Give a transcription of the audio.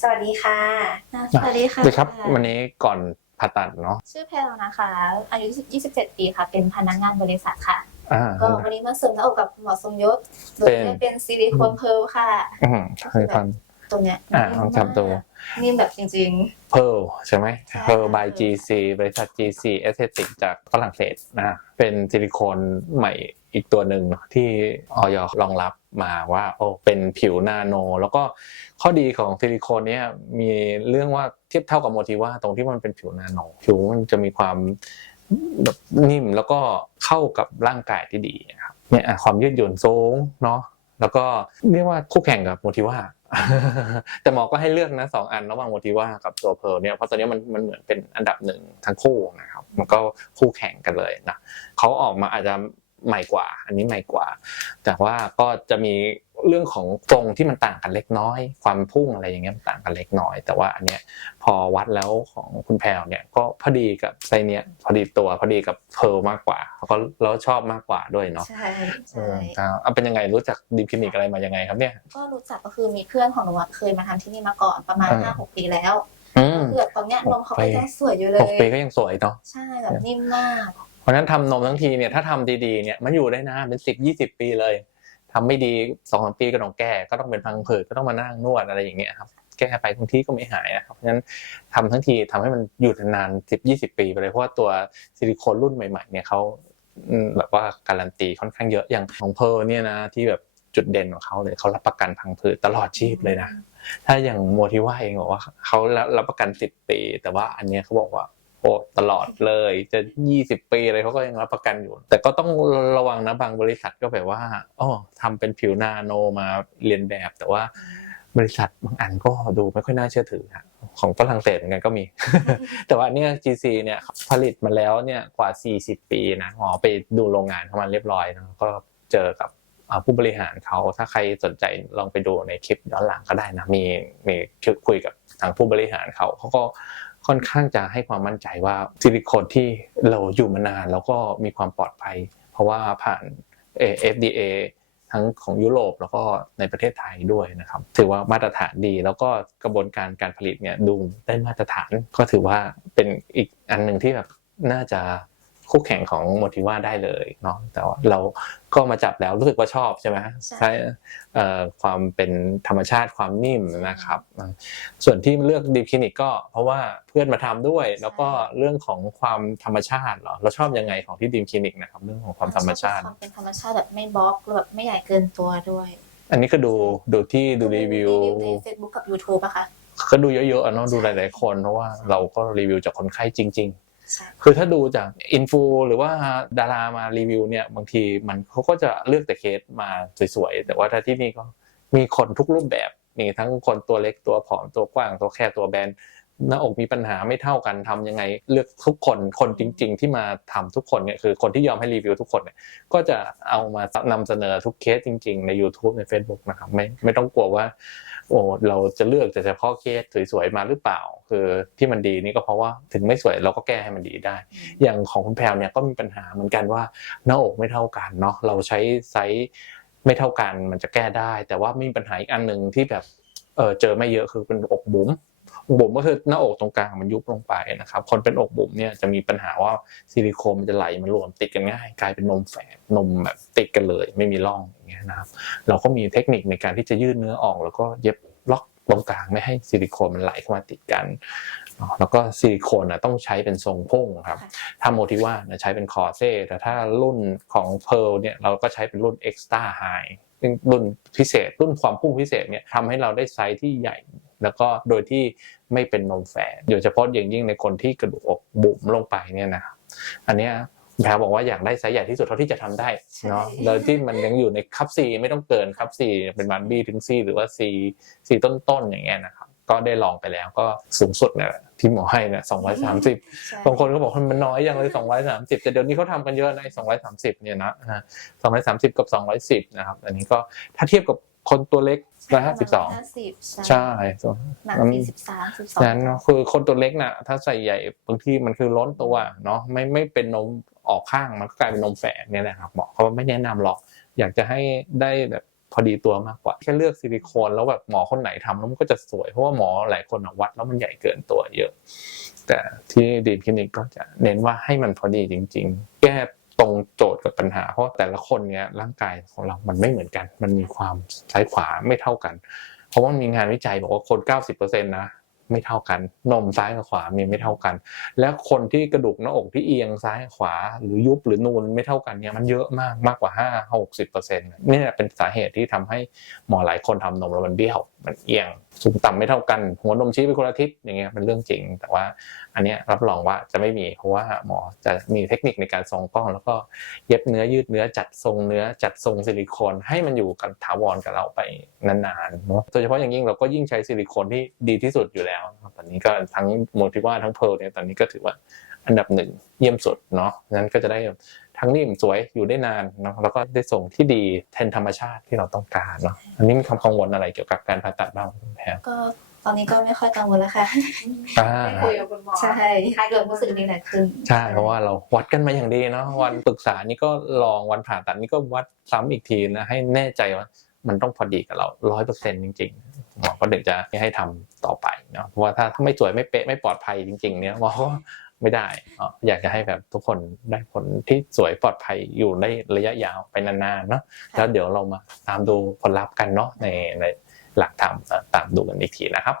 สวัสดีค่ะ สวัสดีค่ะสวัสดีครับ วันนี้ก่อนผ่าตัดเนาะ ชื่อแพลวนะคะ อายุ 27 ปีค่ะ เป็นพนักงานบริษัทค่ะอ่าก็วันนี้มาเสริมหน้าอกกับหมอสมยศโดยเป็นใช้เป็นซิลิโคนเพร์ลค่ะอืมเคยฟัง ตัวเนี้ยอ่านิ่มลองทำดูมากนิ่มแบบจริงเพ r ร์ใช่ไหมใช่เพ r ร์ by GC บริษัท GC Aesthetic จากฝรั่งเศสนะเป็นซิลิโคนใหม่อีกตัวหนึ่งเนอะที่ออยรองรับมาว่าโอ้เป็นผิวนาโน แล้วก็ข้อดีของซิลิโคนเนี้ยมีเรื่องว่าเทียบเท่ากับโมทิว่าตรงที่มันเป็นผิวนาโน ผิวมันจะมีความแบบนิ่มแล้วก็เข้ากับร่างกายที่ดีนะครับเนี่ยอะความยืดหยุ่นสูงเนาะแล้วก็เรียกว่าคู่แข่งกับโมทิว่า แต่หมอก็ให้เลือกนะสองอันระหว่างโมทิว่ากับตัวเพร์ลเนี่ยเพราะตอนนี้มันมันเหมือนเป็นอันดับหนึ่งทั้งคู่นะครับมันก็คู่แข่งกันเลยนะเขาออกมาอาจจะใหม่กว่า อันนี้ใหม่กว่า แต่ว่าก็จะมี เรื่องของทรงที่มันต่างกันเล็กน้อย ความพุ่งอะไรอย่างเงี้ยมันต่างกันเล็กน้อย แต่ว่าอันเนี้ยพอวัดแล้วของคุณแพรวเนี่ยก็พอดีกับไซส์เนี้ยพอดีตัวพอดีกับเพร์ลมากกว่าแล้วก็แล้วชอบมากกว่าด้วยๆเนาะใช่เอใช่อครับเอาเป็นยังไงรู้จักดีมคลินิกอะไรมายังไงครับเนี่ยก็รู้จักก็คือมีเพื่อนของหนูอะเคยมาทำที่นี่มาก่อนประมาณอ่า5-6ปีแล้วอืมก็คือแบบตอนเนี้ยนมเขาหกปีก็ยังสวยอยู่เลหกยปีก็ยังสวยเนาะใช่แบบนิ่มมากเพราะฉะนั้นทำนมทั้งทีเนี่ยถ้าทำดีๆเนี่ยมันอยู่ได้นานเป็นสิบยี่สิบปีเลย ทำไม่ดีสองสามปีก็ต้องแก้ก็ต้องเป็นพังผืดก็ต้องมานั่งนวดอะไรอย่างเงี้ยครับแก้ไปบางทีก็ไม่หายนะครับเพราะฉะนั้นทำทั้งทีทำให้มันอยู่นานสิบยี่สิบปีไปเลยเพราะว่าตัวซิลิโคนรุ่นใหม่ๆเนี่ยเขาแบบว่าการันตีค่อนข้างเยอะอย่างของเพร์ลเนี่ยนะที่แบบจุดเด่นของเขาเลยเขารับประกันพังผืดตลอดชีพเลยนะถ้าอย่างโมทิว่าเองบอกว่าเขารับประกันสิบปี แต่ว่าอันเนี้ยเขาบอกว่า ตลอดเลย จะยี่สิบปีอะไรเขาก็ยังรับประกันอยู่ แต่ก็ต้องระวังนะบางบริษัทก็แบบว่าอ๋อทำเป็นผิวนาโนมาเรียนแบบแต่ว่าบริษัทบางอันก็ดูไม่ค่อยน่าเชื่อถือฮะของฝรั่งเศสเหมือนกันก็มี แต่ว่าเนี่ย GC เนี่ยผลิตมาแล้วเนี่ยกว่า 40 ปีนะหมอไปดูโรงงานเขามาเรียบร้อยนะก็เจอกับผู้บริหารเขาถ้าใครสนใจลองไปดูในคลิปย้อนหลังก็ได้นะมีมีคุยกับทางผู้บริหารเขาเขาก็ ค่อนข้างจะให้ความมั่นใจว่าซิลิโคนที่เราอยู่มานานแล้วก็มีความปลอดภัย เพราะว่าผ่านเอ่อ FDA ทั้งของยุโรปแล้วก็ในประเทศไทยด้วยนะครับ ถือว่ามาตรฐานดี แล้วก็กระบวนการการผลิตเนี่ยดูได้มาตรฐาน ก็ถือว่าเป็นอีกอันหนึ่งที่แบบน่าจะ คู่แข่งของโมทิว่าได้เลยเนาะแต่ว่าเราก็มาจับแล้วรู้สึกว่าชอบใช่ไหมใช่ใช้เอ่อความเป็นธรรมชาติความนิ่มนะครับอ่าส่วนที่เลือกดีคลินิกก็เพราะว่าเพื่อนมาทำด้วย แล้วก็เรื่องของความธรรมชาติเหรอเราชอบยังไงของที่ดีมคลินิกนะครับเรื่องของความธรรมชาติความเป็นธรรมชาติแบบไม่บล็อกแล้วแบบไม่ใหญ่เกินตัวด้วย อันนี้ก็ดูดูที่ดูรีวิวใน Facebook กับ YouTube อะค่ะก็ดูเยอะๆอะเนาะดูหลายๆคนเพราะว่าเราก็รีวิวจากคนไข้จริงๆใช่ คือถ้าดูจากอินฟูหรือว่าดารามารีวิวเนี่ยบางทีมันเขาก็จะเลือกแต่เคสมาสวยๆแต่ว่าถ้าที่นี่ก็มีคนทุกรูปแบบมีทั้งคนตัวเล็กตัวผอมตัวกว้างตัวแค่ตัวแบน หน้าอกมีปัญหาไม่เท่ากันทำยังไงเลือกทุกคนคนจริง ๆ ที่มาทำทุกคนเนี่ยคือคนที่ยอมให้รีวิวทุกคนเนี่ยก็จะเอามานำเสนอทุกเคสจริง ๆ ใน YouTube ใน Facebook นะครับไม่ไม่ต้องกลัวว่าโอ้เราจะเลือกแต่เฉพาะเคสสวยๆมาหรือเปล่า คือที่มันดีนี่ก็เพราะว่าถึงไม่สวยเราก็แก้ให้มันดีได้ อย่างของคุณแพลวเนี่ยก็มีปัญหาเหมือนกันว่าหน้าอกไม่เท่ากันเนาะเราใช้ไซส์ไม่เท่ากันมันจะแก้ได้ แต่ว่ามีปัญหาอีกอันหนึ่งที่แบบเออเจอไม่เยอะคือเป็นอกบุ๋ม บุ๋มก็คือหน้าอกตรงกลางมันยุบลงไปนะครับ คนเป็นอกบุ๋มเนี่ยจะมีปัญหาว่าซิลิโคนมันจะไหลมันรวมติดกันง่ายกลายเป็นนมแฝดนมแบบติดกันเลย ไม่มีร่องอย่างเงี้ยนะครับ เราก็มีเทคนิคในการที่จะยืดเนื้อออก แล้วก็เย็บล็อกตรงกลางไม่ให้ซิลิโคนมันไหลเข้ามาติดกันเนาะแล้วก็ซิลิโคนนะต้องใช้เป็นทรงพุ่งครับค่ะถ้าโมทิว่านะใช้เป็นคอร์เซ่แต่ถ้ารุ่นของเพ r l เนี่ยเราก็ใช้เป็นรุ่น extra high ซึ่งรุ่นพิเศษรุ่นความพุ่งพิเศษเนี่ยทำให้เราได้ไซส์ที่ใหญ่ แล้วก็โดยที่ไม่เป็นนมแฝดโดยเฉพาะอย่างยิ่งในคนที่กระดูกอกบุ๋มลงไปเนี่ยนะครับอันเนี้ยแพรบอกว่าอยากได้ไซส์ใหญ่ที่สุดเท่าที่จะทำได้เนาะใช่โดยที่มันยังอยู่ในคัพซีไม่ต้องเกินคัพซีเป็นมันบีถึงซีหรือว่าซีซีต้นๆอย่างเงี้ยนะครับก็ได้ลองไปแล้วก็สูงสุดเนี่ยที่หมอให้เนี่ยสองร้อยสามสิบใช่บางคนก็บอกว่ามันน้อยอย่างเลยสองร้อยสามสิบแต่เดี๋ยวนี้เขาทำกันเยอะนะสองร้อยสามสิบเนี่ยนะสองร้อยสามสิบกับสองร้อยสิบนะครับ อันนี้ก็ถ้าเทียบกับ คนตัวเล็กร้อยห้าสิบสองใช่ใช่หนักอืมสี่สิบสามสิบสองนั้นเนอะคือคนตัวเล็กน่ะ ถ้าใส่ใหญ่บางทีมันคือล้นตัวเนาะไม่ไม่เป็นนมออกข้างมันก็กลายเป็นนมแฝดเนี่ยแหละครับหมอเขาไม่แนะนำหรอก อยากจะให้ได้แบบพอดีตัวมากกว่า แค่เลือกซิลิโคนแล้วแบบหมอคนไหนทำแล้วมันก็จะสวย เพราะว่าหมอหลายคนอะวัดแล้วมันใหญ่เกินตัวเยอะ แต่ที่ดีมคลินิกก็จะเน้นว่าให้มันพอดีจริง ๆ แก้ต รงโจทย์กับปัญหา เพราะแต่ละคนเนี้ยร่างกายของเรามันไม่เหมือนกัน มันมีความซ้ายขวาไม่เท่ากัน เพราะว่ามีงานวิจัยบอกว่าคน 90%นะ ไม่เท่ากัน นมซ้ายกับขวามีไม่เท่ากัน และคนที่กระดูกหน้าอกที่เอียงซ้ายขวา หรือยุบหรือนูนไม่เท่ากันเนี่ยมันเยอะมากมากกว่า 5 60เปอร์เซ็นต์นี่แหละเป็นสาเหตุที่ทำให้หมอหลายคนทำนมแล้วมันเบี้ยวมันเอียงสูงต่ำไม่เท่ากัน หัวนมชี้ไปคนละทิศอย่างเงี้ยเป็นเรื่องจริง แต่ว่าอันเนี้ยรับรองว่าจะไม่มีเพราะว่าหมอจะมีเทคนิคในการทรงกล้องแล้วก็เย็บเนื้อยืดเนื้อจัดทรงเนื้อจัดทรงซิลิโคนให้มันอยู่กันถาวรกับเราไปนานๆเนาะโดยเฉพาะอย่างยิ่งเราก็ยิ่งใช้ซิลิโคนที่ดีที่สุดอยู่แล้วนะครับตอนนี้ก็ทั้งโมทิว่าทั้งเพร์ลเนี่ยตอนนี้ก็ถือว่าอันดับหนึ่งเยี่ยมสุดเนาะนั้นก็จะได้ทั้งนิ่มสวยอยู่ได้นานเนาะแล้วก็ได้ทรงที่ดีแทนธรรมชาติที่เราต้องการเนาะอันนี้มีความกังวลอะไรเกี่ยวกับการผ่าตัดบ้างไหมครับก็ตอนนี้ก็ไม่ค่อยกังวลแล้วค่ะอ่าได้คุยกับคุณหมอใช่ถ้าเกิดรู้สึกดีหน่อยขึ้นใช่เพราะว่าเราวัดกันมาอย่างดีเนาะวันปรึกษานี่ก็ลองวันผ่าตัดนี่ก็วัดซ้ำอีกทีนะให้แน่ใจว่ามันต้องพอดีกับเราร้อยเปอร์เซ็นต์จริงๆหมอก็ถึงจะให้ทำ ต่อไปเนาะเพราะว่าถ้าไม่สวยไม่เป๊ะไม่ปลอดภัยจริง ๆ เนี่ยหมอก็ไม่ได้อยากจะให้แบบทุกคนได้ผลที่สวยปลอดภัยอยู่ได้ระยะยาวไปนานๆเนาะแล้วเดี๋ยวเรามาตามดูผลลัพธ์กันเนาะในในหลักธรรมตามดูกันอีกทีนะครับ